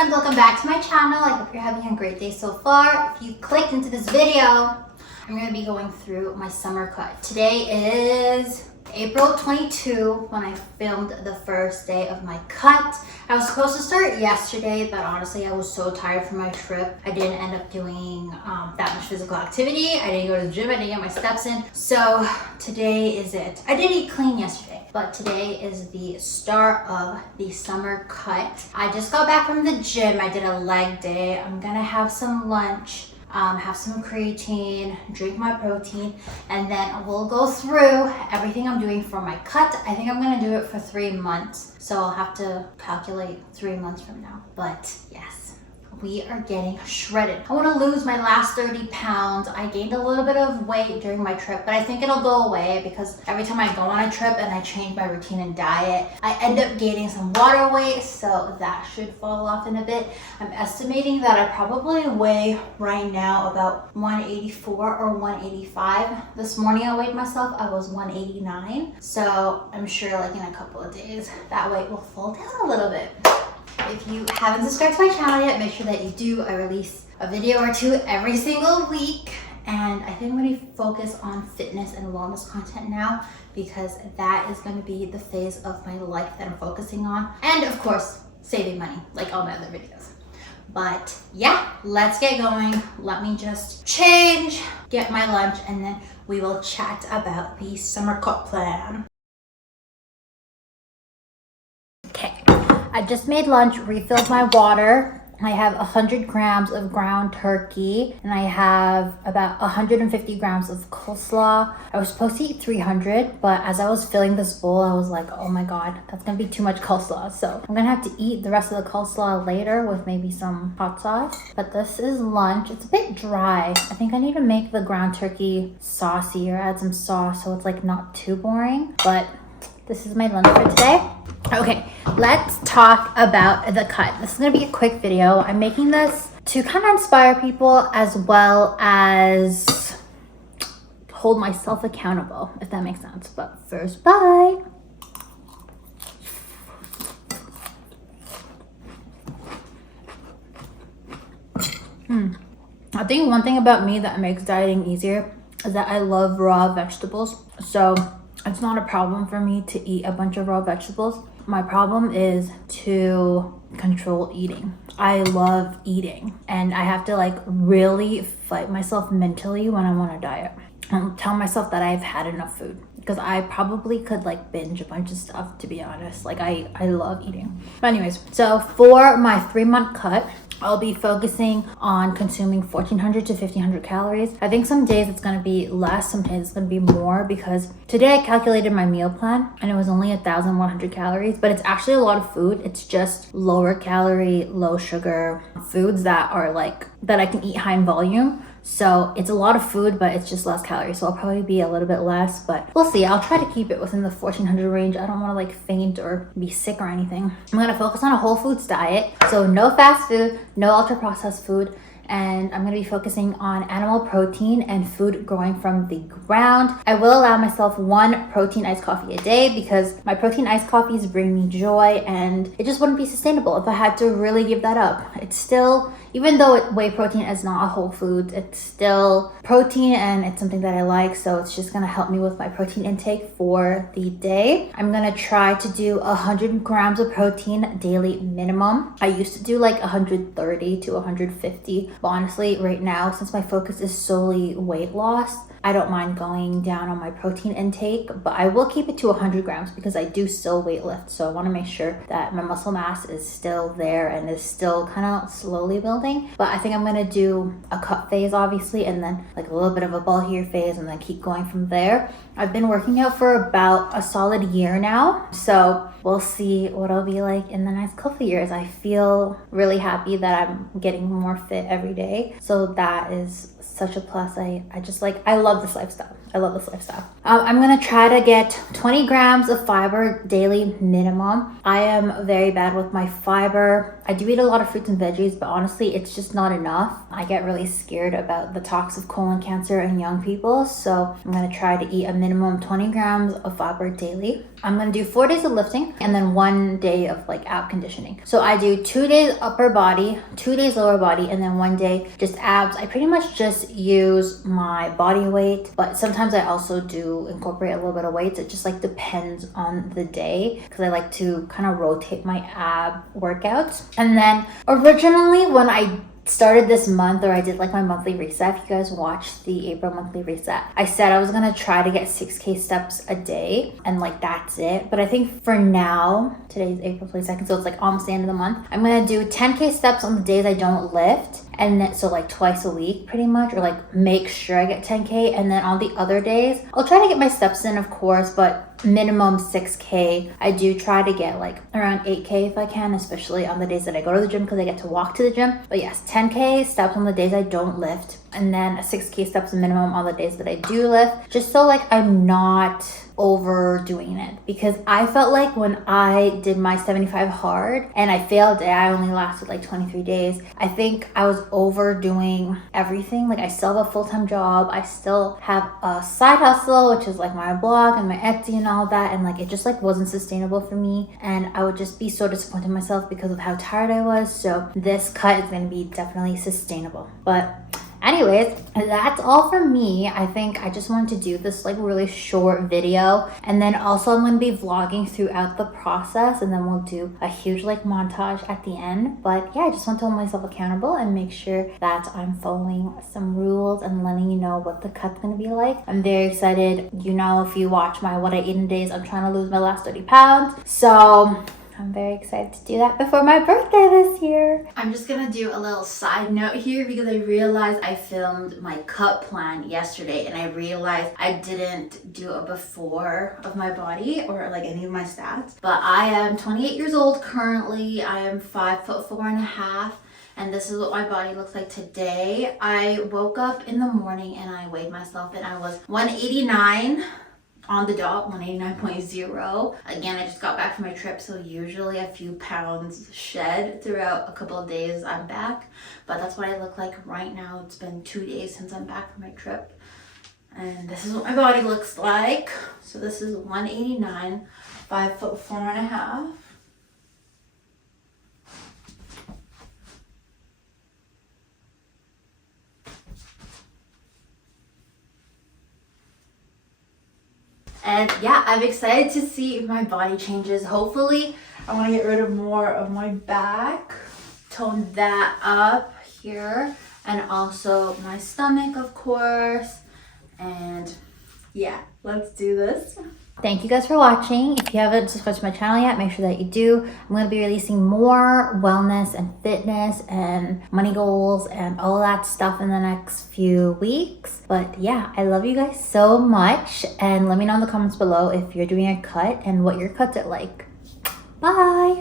friends, welcome back to my channel. I hope you're having a great day so far. If you clicked into this video, I'm going to be going through my summer cut. Today is April 22 when I filmed the first day of my cut. I was supposed to start yesterday, but honestly I was so tired from my trip. I didn't end up doing that much physical activity. I didn't go to the gym, I didn't get my steps in. So today is it. I did eat clean yesterday, but today is the start of the summer cut. I just got back from the gym. I did a leg day. I'm gonna have some lunch. Have some creatine, drink my protein, and then we'll go through everything I'm doing for my cut. I think I'm gonna do it for 3 months, so I'll have to calculate 3 months from now. But yes, we are getting shredded. I want to lose my last 30 pounds. I gained a little bit of weight during my trip, but I think it'll go away because every time I go on a trip and I change my routine and diet, I end up gaining some water weight, so that should fall off in a bit. I'm estimating that I probably weigh right now about 184 or 185. This morning I weighed myself, I was 189. So I'm sure like in a couple of days, that weight will fall down a little bit. If you haven't subscribed to my channel yet, make sure that you do. I release a video or two every single week. And I think I'm going to focus on fitness and wellness content now because that is going to be the phase of my life that I'm focusing on. And of course, saving money like all my other videos. But yeah, let's get going. Let me just change, get my lunch, and then we will chat about the summer cut plan. Okay, I just made lunch, refilled my water. I have 100 grams of ground turkey and I have about 150 grams of coleslaw. I was supposed to eat 300, but as I was filling this bowl, I was like, oh my God, that's gonna be too much coleslaw. So I'm gonna have to eat the rest of the coleslaw later with maybe some hot sauce. But this is lunch. It's a bit dry. I think I need to make the ground turkey saucy or add some sauce so it's like not too boring. But this is my lunch for today. Okay, let's talk about the cut. This is gonna be a quick video. I'm making this to kind of inspire people as well as hold myself accountable, if that makes sense. But first, bye. I think one thing about me that makes dieting easier is that I love raw vegetables. So it's not a problem for me to eat a bunch of raw vegetables. My problem is to control eating. I love eating and I have to like really fight myself mentally when I'm on a diet and tell myself that I've had enough food because I probably could like binge a bunch of stuff, to be honest. Like I love eating. But anyways, so for my 3-month cut, I'll be focusing on consuming 1,400 to 1,500 calories. I think some days it's gonna be less, some days it's gonna be more because today I calculated my meal plan and it was only 1,100 calories, but it's actually a lot of food. It's just lower calorie, low sugar foods that are like, that I can eat high in volume. So it's a lot of food, but it's just less calories. So I'll probably be a little bit less, but we'll see. I'll try to keep it within the 1,400 range. I don't want to like faint or be sick or anything. I'm going to focus on a whole foods diet. So no fast food, no ultra processed food. And I'm going to be focusing on animal protein and food growing from the ground. I will allow myself 1 protein iced coffee a day because my protein iced coffees bring me joy and it just wouldn't be sustainable if I had to really give that up. It's still, even though whey protein is not a whole food, it's still protein and it's something that I like. So it's just going to help me with my protein intake for the day. I'm going to try to do 100 grams of protein daily minimum. I used to do like 130 to 150. But honestly, right now, since my focus is solely weight loss, I don't mind going down on my protein intake, but I will keep it to 100 grams because I do still weight lift. So I want to make sure that my muscle mass is still there and is still kind of slowly building. But I think I'm going to do a cut phase, obviously, and then like a little bit of a bulkier phase and then keep going from there. I've been working out for about a solid year now. So we'll see what I'll be like in the next couple of years. I feel really happy that I'm getting more fit every day. So that is such a plus. I love this lifestyle. I love this lifestyle. I'm gonna try to get 20 grams of fiber daily minimum. I am very bad with my fiber. I do eat a lot of fruits and veggies, but honestly, it's just not enough. I get really scared about the talks of colon cancer in young people, so I'm gonna try to eat a minimum of 20 grams of fiber daily. I'm gonna do 4 days of lifting and then 1 day of like ab conditioning. So I do 2 days upper body, 2 days lower body, and then 1 day just abs. I pretty much just use my body weight, but sometimes I also do incorporate a little bit of weights. It just like depends on the day because I like to kind of rotate my ab workouts. And then originally when I started this month, or I did like my monthly reset, if you guys watched the April monthly reset, I said I was gonna try to get 6K steps a day and like that's it. But I think for now, today's April 22nd, so it's like almost the end of the month, I'm gonna do 10K steps on the days I don't lift, and then so like twice a week pretty much, or like make sure I get 10K. And then on the other days I'll try to get my steps in, of course, but minimum 6K. I do try to get like around 8K if I can, especially on the days that I go to the gym because I get to walk to the gym. But yes, 10K steps on the days I don't lift, and then a 6K steps minimum on the days that I do lift, just so like I'm not overdoing it. Because I felt like when I did my 75 hard and I failed it, I only lasted like 23 days. I think I was overdoing everything. Like I still have a full-time job, I still have a side hustle, which is like my blog and my Etsy and all that, and like it just like wasn't sustainable for me, and I would just be so disappointed in myself because of how tired I was. So this cut is going to be definitely sustainable. But anyways, that's all for me. I think I just wanted to do this like really short video, and then also I'm going to be vlogging throughout the process, and then we'll do a huge like montage at the end. But yeah, I just want to hold myself accountable and make sure that I'm following some rules and letting you know what the cut's going to be like. I'm very excited. You know, if you watch my what I eat in days, I'm trying to lose my last 30 pounds. So I'm very excited to do that before my birthday this year. I'm just gonna do a little side note here because I realized I filmed my cut plan yesterday, and I realized I didn't do a before of my body or like any of my stats. But I am 28 years old currently. I am 5'4.5". And this is what my body looks like today. I woke up in the morning and I weighed myself and I was 189. On the dot, 189.0. Again, I just got back from my trip, so usually a few pounds shed throughout a couple of days I'm back. But that's what I look like right now. It's been 2 days since I'm back from my trip. And this is what my body looks like. So this is 189, 5'4.5". And yeah, I'm excited to see if my body changes. Hopefully, I want to get rid of more of my back, tone that up here, and also my stomach, of course. And yeah, let's do this. Thank you guys for watching. If you haven't subscribed to my channel yet, make sure that you do. I'm going to be releasing more wellness and fitness and money goals and all that stuff in the next few weeks. But yeah, I love you guys so much. And let me know in the comments below if you're doing a cut and what your cuts are like. Bye!